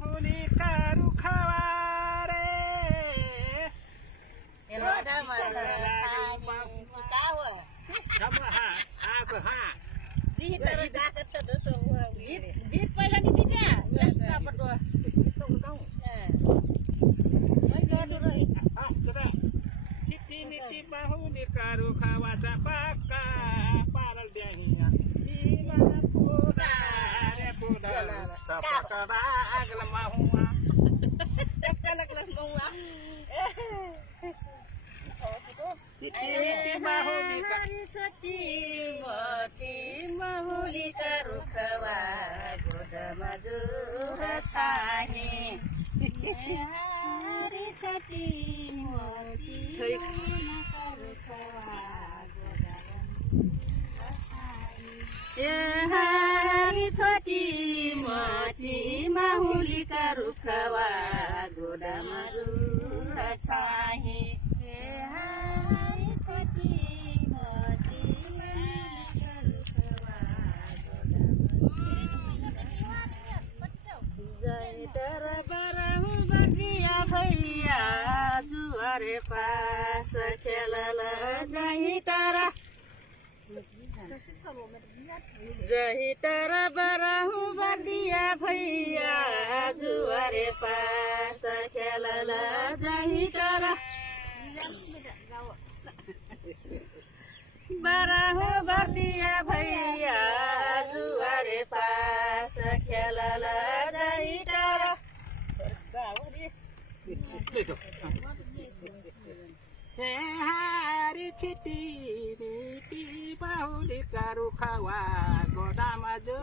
Holika रुखवारे Git पहिला नि दिन्छ यस्ता पटो छिपी मिटी बाहुलीका रुखवा चापाका पारल ड्याङ्गा जीवन पुरा रे पुरा tapakara aglam mahua Kalak-kalak mahua Citi mahulika Citi mahulika rukhawa goda maju rasahi Hari citi mahulika rukhawa goda hari citi mahulika rukhawa goda maju rasahi भैया जुआरे पास खेलल जही तारा बरहु बदिया भैया जुआरे पास खेलल जही तारा बरहु बदिया भैया जुआरे पास खेलल जही तारा Hari citi miti bahulika rukhawa goda maju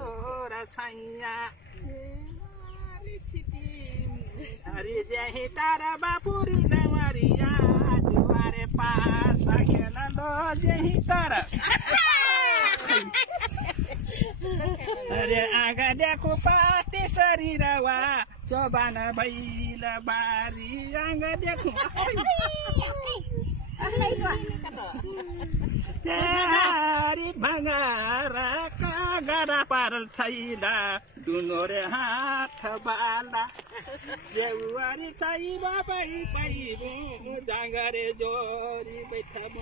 rasanya Hari citi hari jahi tara bapuri damaria juare pas akhirnya lo jahi tara Hari aga dia kupati sarirawa coba na baila bari aga dia Hari bangara kagara paral chaila dunore hat bala jewari chaiba bai bai jangare jori baithamu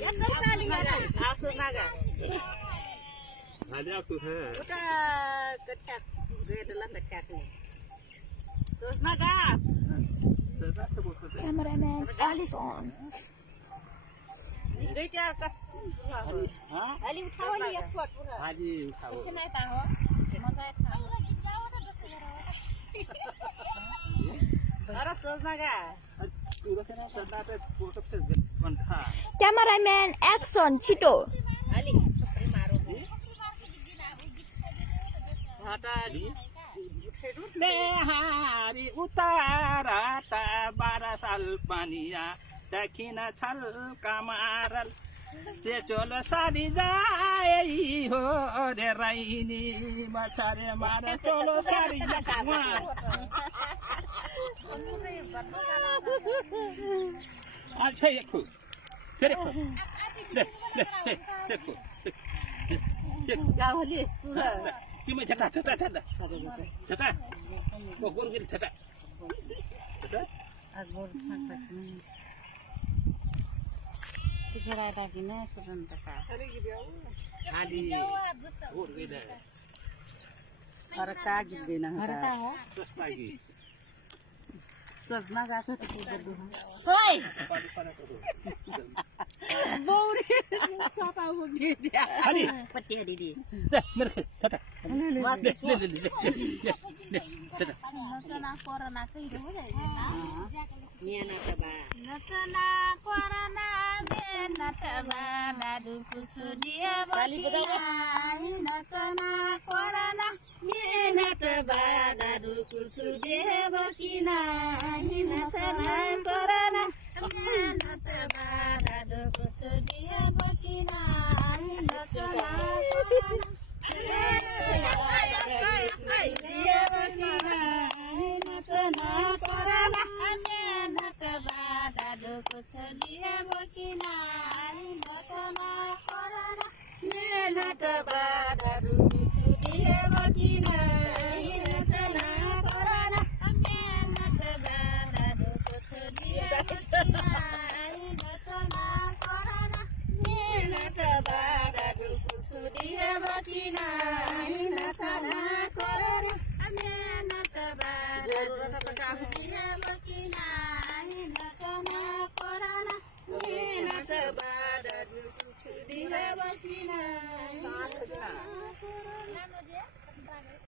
Ya kaisa lihat asu naga ada aku ha udah kecat gue dalam kecat nih sus naga Cameraman Ali's on. Dia cara kas. Ali uठाओ Ali ya kuat pura. Ali uठाओ. Isi naik tahu. Mana tahu. Lagi jauh dah besar. Ara sus naga. Cameraman action Chito. Ali maru. Hata di Hari utara tabara salpania dakina chal kamaral se cholo sadi jai ho de raini machare mara cholo sadi jakwa acha yakhu देखो देखो गावली पुरा तिमी छटा छटा छटा छटा को गोर गिर छटा छटा अगोर छटा सिखरा राखिन सुरन्तका आदि गोर गिर सरका गिर्दैन सरका हो सस्तागी सजना गएको त ओइ बौरी सताउ दिया अनि पट्टी दिदी मेरो छटा नचना कोरोना चाहिँ हो मेहनत बा नचना कोरोना मेहनत बा दादु कुछु दिया बली नचना कोरोना मेहनत बा दादु कुछु दिया बकिना नचना कोरोना मेहनत बा दादु कुछु दिया बकिना नचना कुछ दिया बकिना नचना कोरोना मेहनत बा दादु Mehenat bara dukuk sudia batina